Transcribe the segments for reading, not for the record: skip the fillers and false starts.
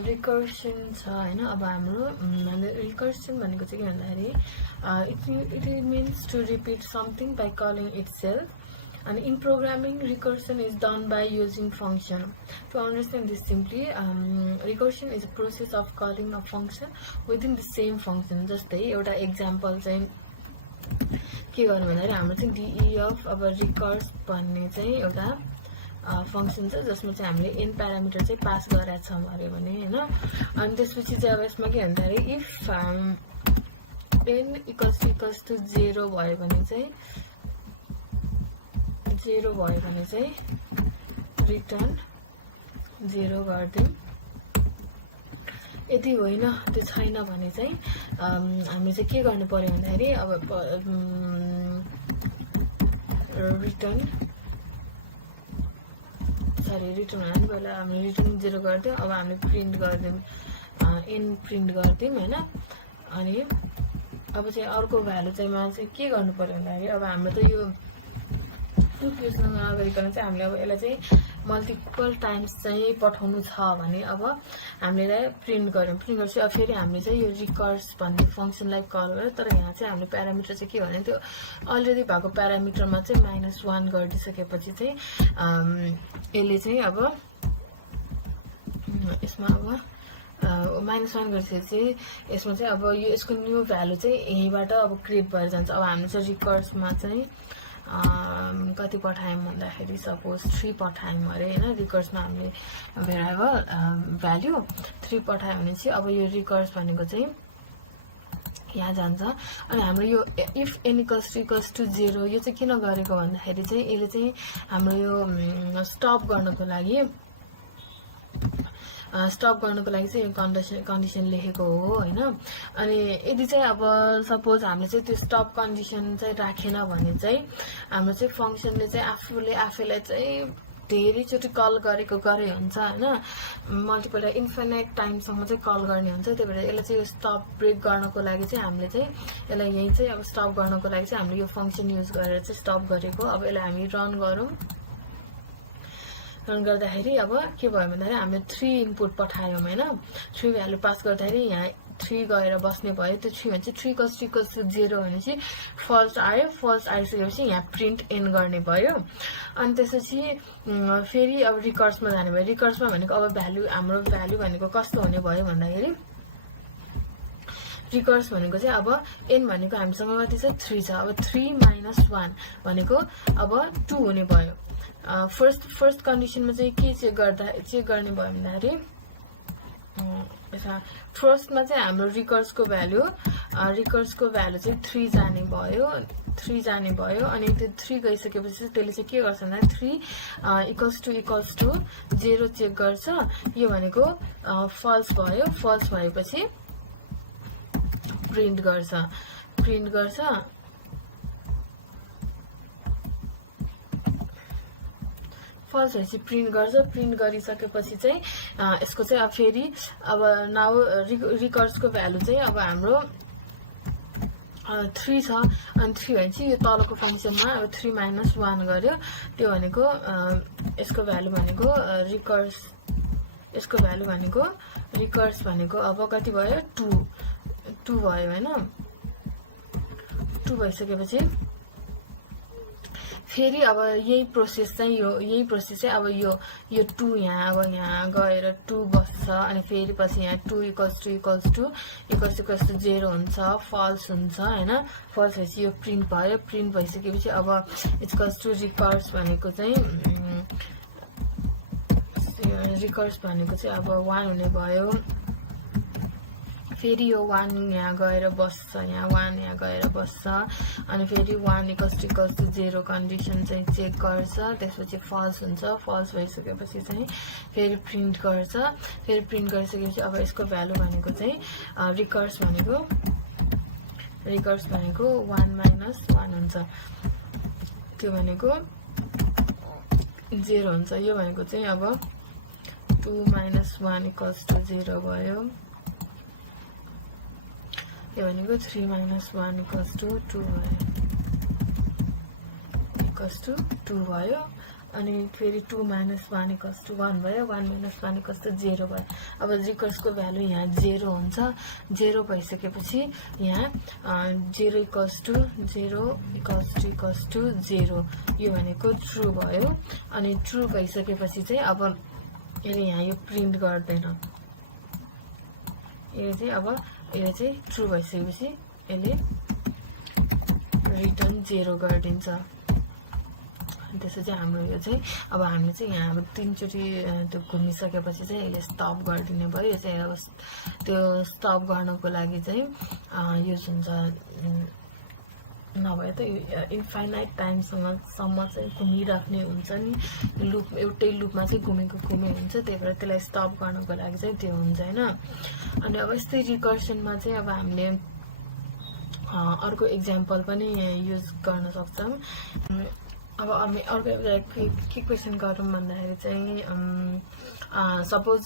recursion छ हैन अब हाम्रो recursion भनेको चाहिँ के भन्दाखेरि it means to repeat something by calling itself, and in programming recursion is done by using function. To understand this simply, recursion is a process of calling a function within the same function. जस्तै एउटा example चाहिँ के गर्नु भन्दाखेरि हाम्रो चाहिँ def अब recurse भन्ने चाहिँ एउटा फंक्शन छ जसमा चाहिँ हामीले n प्यारामिटर चाहिँ पास गरेका छौं अरे भने हैन। अनि त्यसपछि चाहिँ अब यसमा के भन्दाखेरि if n equals to 0 भयो भने चाहिँ रिटर्न 0 गर्दियौ। यदि होइन त्यो छैन भने चाहिँ हामीले चाहिँ के गर्नु पर्यो भन्दाखेरि अब रिटर्न हैन पहिला हामीले रिटर्न 0 गर्दियौ। अब हामीले प्रिन्ट गर्दियौ n प्रिन्ट गर्दियौ हैन। अनि अब चाहिँ अर्को भ्यालु चाहिँ मा चाहिँ के गर्नु पर्यो भन्दाखेरि अब हाम्रो त यो केसमा नगरिकन चाहिँ हामीले अब यसलाई चाहिँ मल्टिपल टाइम्स चाहिँ पठाउनु छ भने अब हामीले प्रिन्ट गर्यौं। प्रिन्ट गरेपछि अब फेरि हामीले चाहिँ यो रिकर्स भन्ने फंक्सनलाई कल गर्यो। तर यहाँ चाहिँ हामीले प्यारामिटर चाहिँ के भने त्यो अलरेडी भएको प्यारामिटरमा चाहिँ -1 गरिदिसकेपछि चाहिँ यसले चाहिँ अब यसमा अब -1 गरिसकेपछि यसमा चाहिँ अब यो यसको न्यू भ्यालु चाहिँ यहीबाट अब क्रिएट भएर जान्छ। अब हामीले चाहिँ रिकर्समा चाहिँ कति पठायौं भन्दाखेरि सपोज 3 पठायौं अरे हैन। रिकर्समा हामीले भेरिएबल भ्यालु 3 पठायौं भने चाहिँ अब यो रिकर्स भनेको चाहिँ यहाँ जान्छ। अनि हाम्रो यो if n equals to 0 यो चाहिँ किन गरेको भन्दाखेरि चाहिँ यसले चाहिँ हाम्रो यो स्टप गर्नको लागि चाहिँ कन्डिसन लेखेको हो हैन। अनि यदि चाहिँ अब सपोज हामीले चाहिँ त्यो स्टप कन्डिसन चाहिँ राखेन भने चाहिँ हाम्रो चाहिँ फंक्सनले चाहिँ आफैलाई चाहिँ धेरै चोटि कल गरेको गरे हुन्छ हैन। मल्टिपल इन्फिनिट टाइमसम्म चाहिँ कल गर्ने हुन्छ। त्यही भएर यसले चाहिँ यो स्टप ब्रेक गर्नको लागि चाहिँ हामीले चाहिँ यसलाई यही चाहिँ अब स्टप गर्नको लागि चाहिँ हामीले यो फंक्सन युज गरेर चाहिँ स्टप गरेको। अब यसलाई हामी रन गरौँ। रन गर्दाखेरि अब के भयो भन्दाखेरि हामीले 3 इनपुट पठायौं हैन। 3 भ्यालु पास गर्दाखेरि यहाँ 3 गएर बस्ने भयो। त्यो 3 भने चाहिँ 3 equals to 0 भनेपछि फल्स आयो। फल्स आइसकेपछि यहाँ प्रिन्ट n गर्ने भयो। अनि त्यसपछि फेरि अब रिकर्समा जाने भयो। रिकर्समा भनेको अब भ्यालु हाम्रो भ्यालु भनेको कस्तो हुने भयो भन्दाखेरि रिकर्स भनेको चाहिँ अब n भनेको हामीसँग कति छ 3 छ। अब 3 - 1 भनेको अब 2 हुने भयो। फर्स्ट कन्डिसनमा चाहिँ के चेक गर्ने भयो भन्दाखेरि फर्स्टमा चाहिँ हाम्रो रिकर्सको भ्यालु चाहिँ 3 जाने भयो। अनि त्यो 3 गइसकेपछि त्यसले चाहिँ के गर्छ भन्दाखेरि 3 equals to 0 चेक गर्छ। यो भनेको फल्स भयो। फल्स भएपछि प्रिन्ट गर्छ। फल्स भएपछि प्रिन्ट गर्छ। प्रिन्ट गरिसकेपछि चाहिँ यसको चाहिँ अब फेरि अब नाउ रिकर्सको भ्यालु चाहिँ अब हाम्रो 3 छ। अनि 3 भनेपछि यो तलको फंक्सनमा अब 3 - 1 गर्यो। त्यो भनेको यसको भ्यालु भनेको रिकर्स भनेको अब कति भयो 2 भयो हैन। 2 भइसकेपछि फेरि अब यही प्रोसेस चाहिँ अब यो 2 यहाँ गएर 2 बस्छ। अनि फेरि पछि यहाँ 2 equals to 0 हुन्छ। फल्स हुन्छ हैन। फल्स भएपछि यो प्रिन्ट भयो। प्रिन्ट भइसकेपछि अब इक्वल्स टु रिकर्स भनेको चाहिँ अब 1 हुने भयो। फेरि यो 1 यहाँ गएर बस्छ। यहाँ 1 यहाँ गएर बस्छ। अनि फेरि 1 equals to 0 कन्डिसन चाहिँ चेक गर्छ। त्यसपछि फल्स हुन्छ। फल्स भइसकेपछि चाहिँ फेरि प्रिन्ट गर्छ। फेरि प्रिन्ट गरिसकेपछि अब यसको भ्यालु भनेको चाहिँ रिकर्स भनेको 1 - 1 हुन्छ। त्यो भनेको 0 हुन्छ। यो भनेको चाहिँ अब 2 - 1 equals to 0 भयो। यो भनेको 3 - 1 equals to 2 भयो। अनि फेरि 2 - 1 = 1 भयो 1 - 1 = 0 भयो अब रिकर्सको भ्यालु यहाँ 0 हुन्छ 0 भइसकेपछि यहाँ 0 = 0 = 0 यो भनेको ट्रु भयो अनि ट्रु भइसकेपछि चाहिँ अब यसले यहाँ यो प्रिन्ट गर्दैन यो चाहिँ अब यो चाहिँ ट्रु भइसकेपछि यसले रिटर्न 0 गरिदिन्छ त्यसो चाहिँ हाम्रो यो चाहिँ अब हामीले चाहिँ यहाँ अब 3 चोटि त्यो घुमिसकेपछि चाहिँ यसले स्टप गरिदिने भयो यो चाहिँ अब त्यो स्टप गर्नको लागि चाहिँ युज हुन्छ नभए त इन्फाइनाइट टाइमसम्म चाहिँ घुमिराख्ने हुन्छ नि लुप एउटै लुपमा चाहिँ घुमे हुन्छ त्यही भएर त्यसलाई स्टप गर्नको लागि चाहिँ त्यो हुन्छ हैन अनि अब यस्तै रिकर्सनमा चाहिँ अब हामीले अर्को एक्जाम्पल पनि युज गर्न सक्छौं अब हामी अर्को के क्वेशन गरौँ भन्दाखेरि चाहिँ सपोज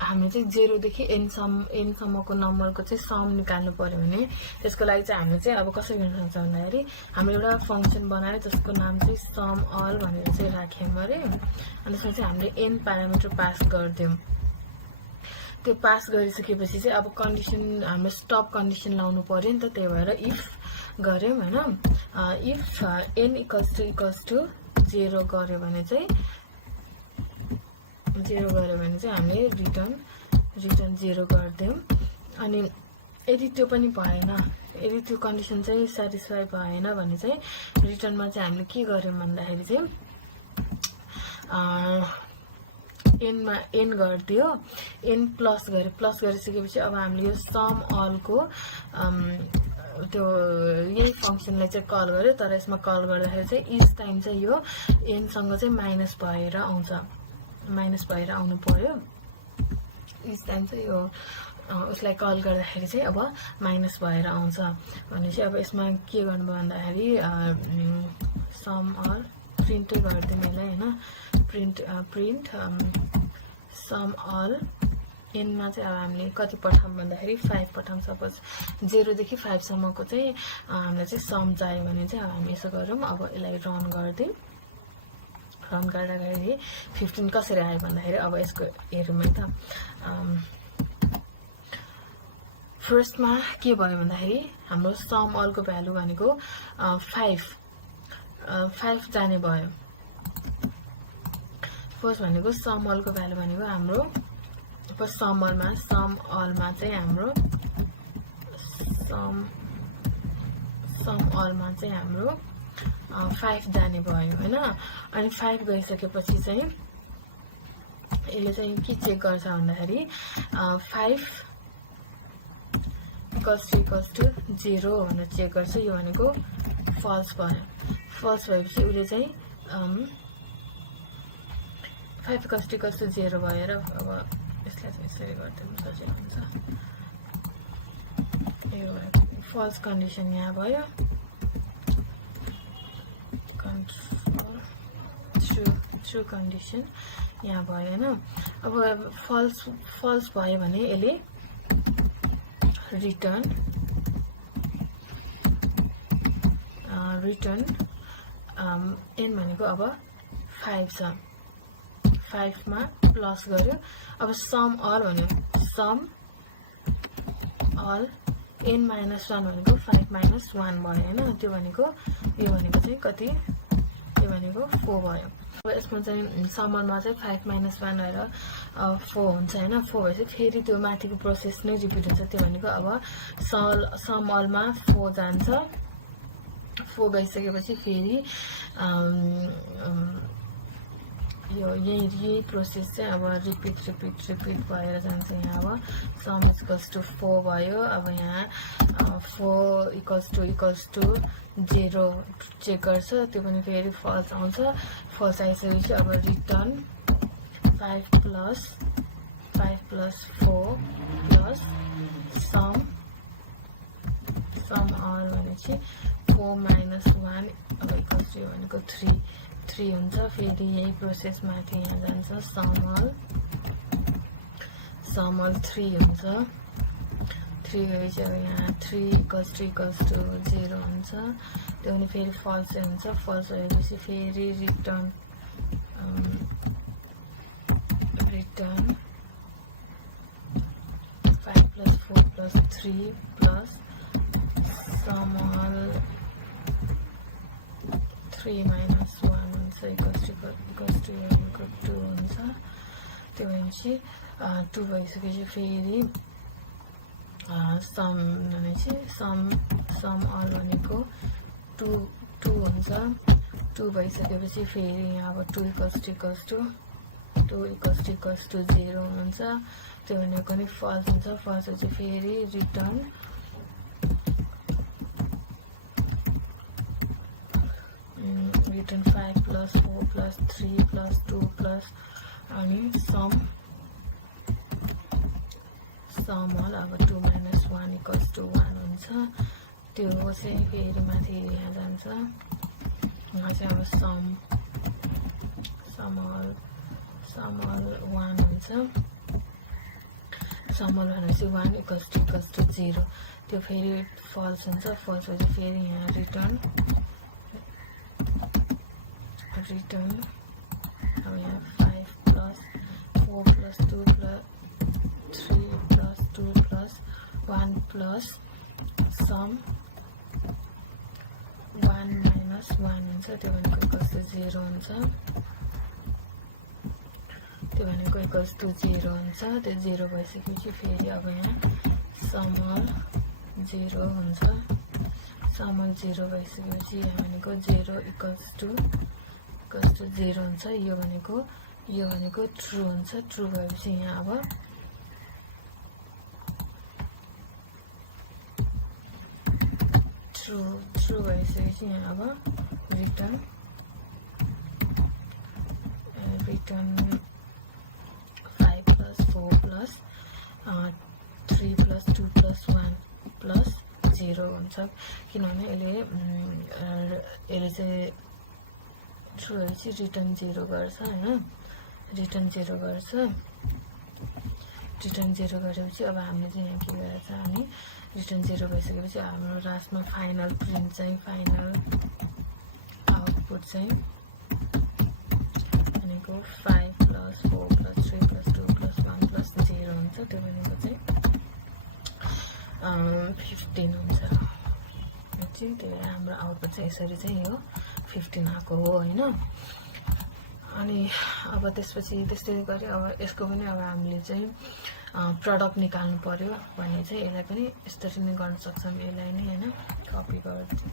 हामीले चाहिँ 0 देखि n सम्मको नम्बरको चाहिँ सम निकाल्नु पर्यो भने त्यसको लागि चाहिँ हामीले चाहिँ अब कसरी गर्न सक्छौं भन्दाखेरि हामी एउटा फंक्सन बनायो जसको नाम चाहिँ सम अल भनेर चाहिँ राख्यौं अरे अनि त्यसमा चाहिँ हामीले n प्यारामिटर पास गर्दियौं त्यो पास गरिसकेपछि चाहिँ अब कन्डिसन हाम्रो स्टप कन्डिसन लाउनु पर्यो नि त त्यही भएर इफ गर्यौं हैन इफ n = 0 गर्यो भने चाहिँ हामीले रिटर्न 0 गर्दियौं अनि यदि त्यो पनि भएन यदि त्यो कन्डिसन चाहिँ स्याटिस्फाई भएन भने चाहिँ रिटर्नमा चाहिँ हामीले के गर्यौं भन्दाखेरि चाहिँ n गर्दियो n प्लस गरिसकेपछि अब हामीले यो सम अल को त्यो यही फंक्सनलाई चाहिँ कल गर्यो तर यसमा कल गर्दाखेरि चाहिँ इच टाइम चाहिँ यो n सँग चाहिँ माइनस भएर आउनु पर्यो इच टाइम चाहिँ यो उसलाई कल गर्दाखेरि चाहिँ अब माइनस भएर आउँछ भनेपछि अब यसमा के गर्नु भन्दाखेरि सम अल प्रिन्टै गर्दिने यसलाई हैन प्रिन्ट सम अल n मा चाहिँ अब हामीले कति पठाउँ भन्दाखेरि 5 पठाउँ सपोज 0 देखि 5 सम्मको चाहिँ हामीलाई चाहिँ सम चाहियो भने चाहिँ अब हामी यसो गरौँ अब यसलाई रन गर्दियौं रन गर्दाखेरि 15 कसरी आयो भन्दाखेरि अब यसको हेरौँ है त फर्स्टमा के भयो भन्दाखेरि हाम्रो सम अल को भ्यालु भनेको 5 जाने भयो फर्स्ट भनेको सम अल को भ्यालु भनेको हाम्रो सम अलमा चाहिँ हाम्रो सम अलमा चाहिँ हाम्रो 5 जाने भयो हैन अनि 5 गइसकेपछि चाहिँ यसले चाहिँ के चेक गर्छ भन्दाखेरि 5 = 0 भनेर चेक गर्छ यो भनेको फल्स भयो फल्स भएपछि उले चाहिँ 5 = 0 भएर अब यसलाई चाहिँ यसरी गर्दिनु सजिलो हुन्छ यो फल्स कन्डिसन यहाँ भयो ट्रु कन्डिसन यहाँ भयो हैन अब फल्स भयो भने यसले रिटर्न n भनेको अब 5 छ 5 मा प्लस गर्यो अब सम अल भन्यो सम अल n - 1 भनेको 5 - 1 भयो हैन त्यो भनेको यो भनेको चाहिँ कति यो भनेको 4 भयो अब यसमा चाहिँ समरमा चाहिँ 5 - 1 भएर 4 हुन्छ हैन 4 भएपछि फेरि त्यो माथिको प्रोसेस नै रिपिट हुन्छ त्यो भनेको अब सम अलमा 4 जान्छ 4 गइसकेपछि फेरि यो यही प्रोसेस चाहिँ अब रिपिट भएर जान्छ यहाँ अब सम = 4 भयो अब यहाँ 4 = 0 चेक गर्छ त्यो पनि फेरि फल्स आउँछ फल्स आइसकेपछि अब रिटर्न 5 + 4 प्लस सम अल भनेपछि 4 - 1 अब = यो भनेको 3 हुन्छ फेरि यही प्रोसेस माथि यहाँ जान्छ सम अल 3 हुन्छ 3 गएपछि अब यहाँ 3 इक्वल्स टु 0 हुन्छ त्यो पनि फेरि फल्स हुन्छ फल्स भएपछि फेरि रिटर्न 5 + 4 + 3 plus sum all 3 - 1 हुन्छ equals to 2 हुन्छ त्यो भएपछि 2 भइसकेपछि फेरि सम भनेपछि सम अल भनेको 2 हुन्छ 2 भइसकेपछि फेरि यहाँ अब 2 इक्वल्स टु 0 हुन्छ त्यो भनेको नि फल्स हुन्छ फल्स चाहिँ फेरि रिटर्न रिटर्न 5 + 4 + 3 + 2 plus अनि सम अल अब 2 - 1 = 1 हुन्छ त्यो चाहिँ फेरि माथि यहाँ जान्छ यहाँ चाहिँ अब सम अल 1 हुन्छ सम अल भनेपछि 1 = 0 त्यो फेरि फल्स हुन्छ फल्स भएपछि फेरि यहाँ रिटर्न अब यहाँ 5 + 4 + 2 + 3 + 2 + 1 plus सम 1 - 1 हुन्छ त्यो भनेको = 0 हुन्छ त्यो भनेको = 0 हुन्छ त्यो 0 भइसकेपछि फेरि अब यहाँ सम अल 0 हुन्छ सम अल 0 भइसकेपछि यहाँ भनेको 0 = 0 हुन्छ यो भनेको ट्रु हुन्छ ट्रु भएपछि यहाँ अब ट्रु भइसकेपछि यहाँ अब रिटर्न 5 + 4 + 3 + 2 + 1 + 0 हुन्छ किनभने यसले चाहिँ ट्रु भएपछि रिटर्न 0 गर्छ हैन रिटर्न 0 गरेपछि अब हामीले चाहिँ यहाँ के गरेछ हामी रिटर्न 0 भइसकेपछि हाम्रो लास्टमा फाइनल प्रिन्ट चाहिँ फाइनल आउटपुट चाहिँ भनेको 5 + 4 + 3 + 2 + 1 + 0 हुन्छ त्यो भनेको चाहिँ 15 हुन्छ त्यो हाम्रो आउटपुट चाहिँ यसरी चाहिँ यो 15 आएको हो हैन अनि अब त्यसपछि त्यस्तै गरी अब यसको पनि अब हामीले चाहिँ प्रडक्ट निकाल्नु पर्यो भने चाहिँ यसलाई पनि यसरी नै गर्न सक्छौं यसलाई नै हैन कपी गर्छु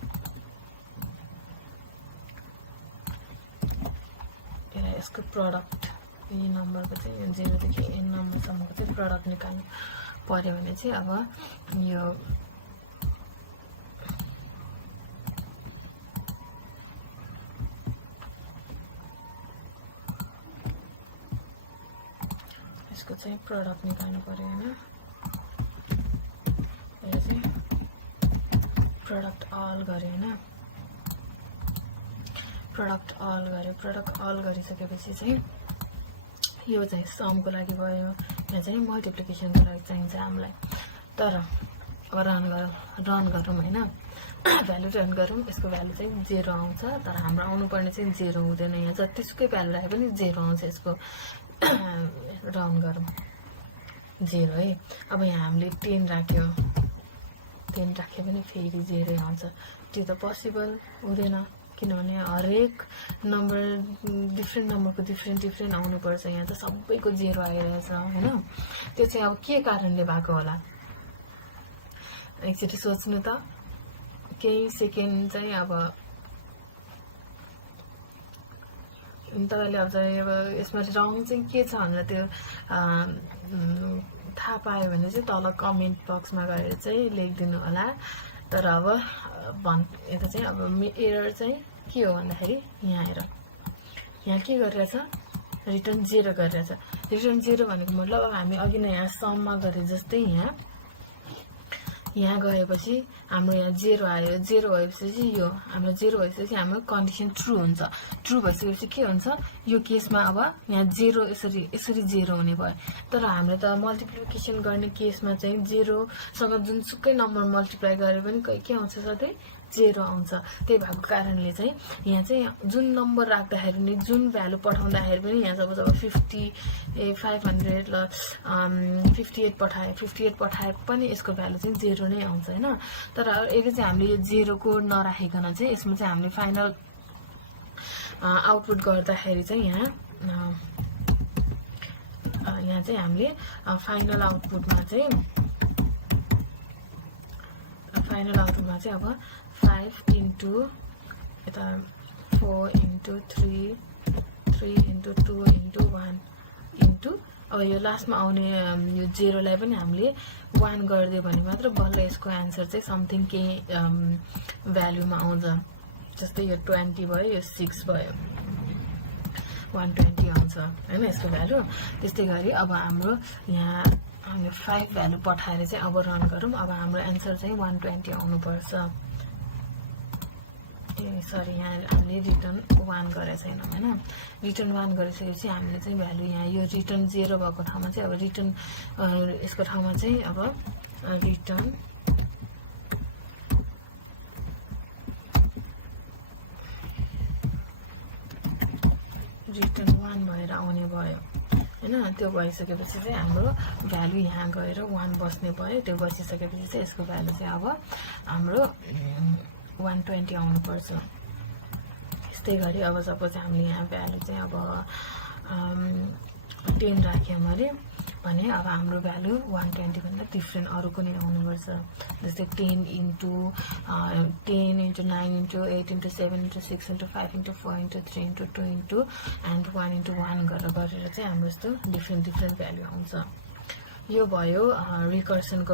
यसको प्रडक्ट यी नम्बरको चाहिँ 0 देखि n नम्बरसम्मको चाहिँ प्रडक्ट निकाल्नु पर्यो भने चाहिँ अब यो यसको चाहिँ प्रडक्ट निकाल्नु पर्यो हैन यो चाहिँ प्रडक्ट अल गर्यो हैन प्रडक्ट अल गरिसकेपछि चाहिँ यो चाहिँ समको लागि भयो यहाँ चाहिँ मल्टिप्लिकेसनको लागि चाहिन्छ हामीलाई तर अब रन गरौँ हैन भ्यालु रन गरौँ यसको भ्यालु चाहिँ 0 आउँछ तर हाम्रो आउनु पर्ने चाहिँ 0 हुँदैन यहाँ जतिसुकै भ्यालु राखे पनि 0 आउँछ यसको रन गरौँ 0 है अब यहाँ हामीले 10 राख्यो 10 राखे पनि फेरि 0 आउँछ त्यो त पोसिबल हुँदैन किनभने हरेक नम्बर डिफ्रेन्ट नम्बरको डिफ्रेन्ट आउनु पर्छ यहाँ त सबैको 0 आइरहेछ हैन त्यो चाहिँ अब के कारणले भएको होला एकचोटि सोच्नु त केही सेकेन्ड चाहिँ अब तपाईले अब यसमा रङ चाहिँ के छ भनेर त्यो थाहा पायो भने चाहिँ तल कमेन्ट बक्समा गएर चाहिँ लेखिदिनु होला तर अब यता चाहिँ अब एरर चाहिँ के हो भन्दाखेरि यहाँ हेर यहाँ के गरिरहेछ रिटर्न 0 गरिरहेछ रिटर्न 0 भनेको मतलब अब हामी अघि नै यहाँ सममा गरे जस्तै यहाँ यहाँ गएपछि हाम्रो यहाँ 0 आयो 0 भएपछि यो हाम्रो 0 भएपछि हाम्रो कन्डिसन ट्रु हुन्छ ट्रु भइसकेपछि के हुन्छ यो केसमा अब यहाँ 0 यसरी 0 हुने भयो तर हामीले त मल्टिप्लिकेसन गर्ने केसमा चाहिँ 0 सँग जुनसुकै नम्बर मल्टिप्लाई गरे पनि के आउँछ सधैँ 0 आउँछ त्यही भएको कारणले चाहिँ यहाँ चाहिँ जुन नम्बर राख्दाखेरि नि जुन भ्यालु पठाउँदाखेरि पनि यहाँ जब 500 ल 58 पठाए पनि यसको भ्यालु चाहिँ 0 नै आउँछ हैन तर यदि चाहिँ हामीले यो 0 को नराखिकन चाहिँ यसमा चाहिँ हामीले फाइनल आउटपुट गर्दाखेरि चाहिँ यहाँ चाहिँ हामीले फाइनल आउटपुटमा चाहिँ अब 5 into यता 4 into 3 into 2 into 1 into अब यो लास्टमा आउने यो 0 लाई पनि हामीले 1 गरिदियो भने मात्र बल्ल यसको आन्सर चाहिँ समथिङ के भ्यालुमा आउँछ जस्तै यो 20 भयो यो 6 भयो 120 आउँछ हैन यसको भ्यालु त्यस्तै गरी अब हाम्रो यहाँ हामी 5 भ्यालु पठाएर चाहिँ अब रन गरौँ अब हाम्रो आन्सर चाहिँ 120 आउनु पर्छ सरी यहाँ हामीले रिटर्न 1 गरेको छैनौँ हैन रिटर्न 1 गरिसकेपछि हामीले चाहिँ भ्यालु यहाँ यो रिटर्न 0 भएको ठाउँमा चाहिँ अब रिटर्न यसको ठाउँमा चाहिँ अब रिटर्न रिटर्न 1 भएर आउने भयो हैन त्यो भइसकेपछि चाहिँ हाम्रो भ्यालु यहाँ गएर 1 बस्ने भयो त्यो बसिसकेपछि चाहिँ यसको भ्यालु चाहिँ अब हाम्रो 120 आउनु पर्छ यस्तै गरी अब सपोज हामीले यहाँ भ्यालु चाहिँ अब 10 राख्यौं अरे भने अब हाम्रो भ्यालु 120 भन्दा डिफरेन्ट अरु कुनै आउनुपर्छ जस्तै 10 into 10 into 9 into 8 into 7 into 6 into 5 into 4 into 3 into 2 into and 1 into 1 गरेर चाहिँ हाम्रो यस्तो डिफरेन्ट भ्यालु आउँछ यो भयो रिकर्सन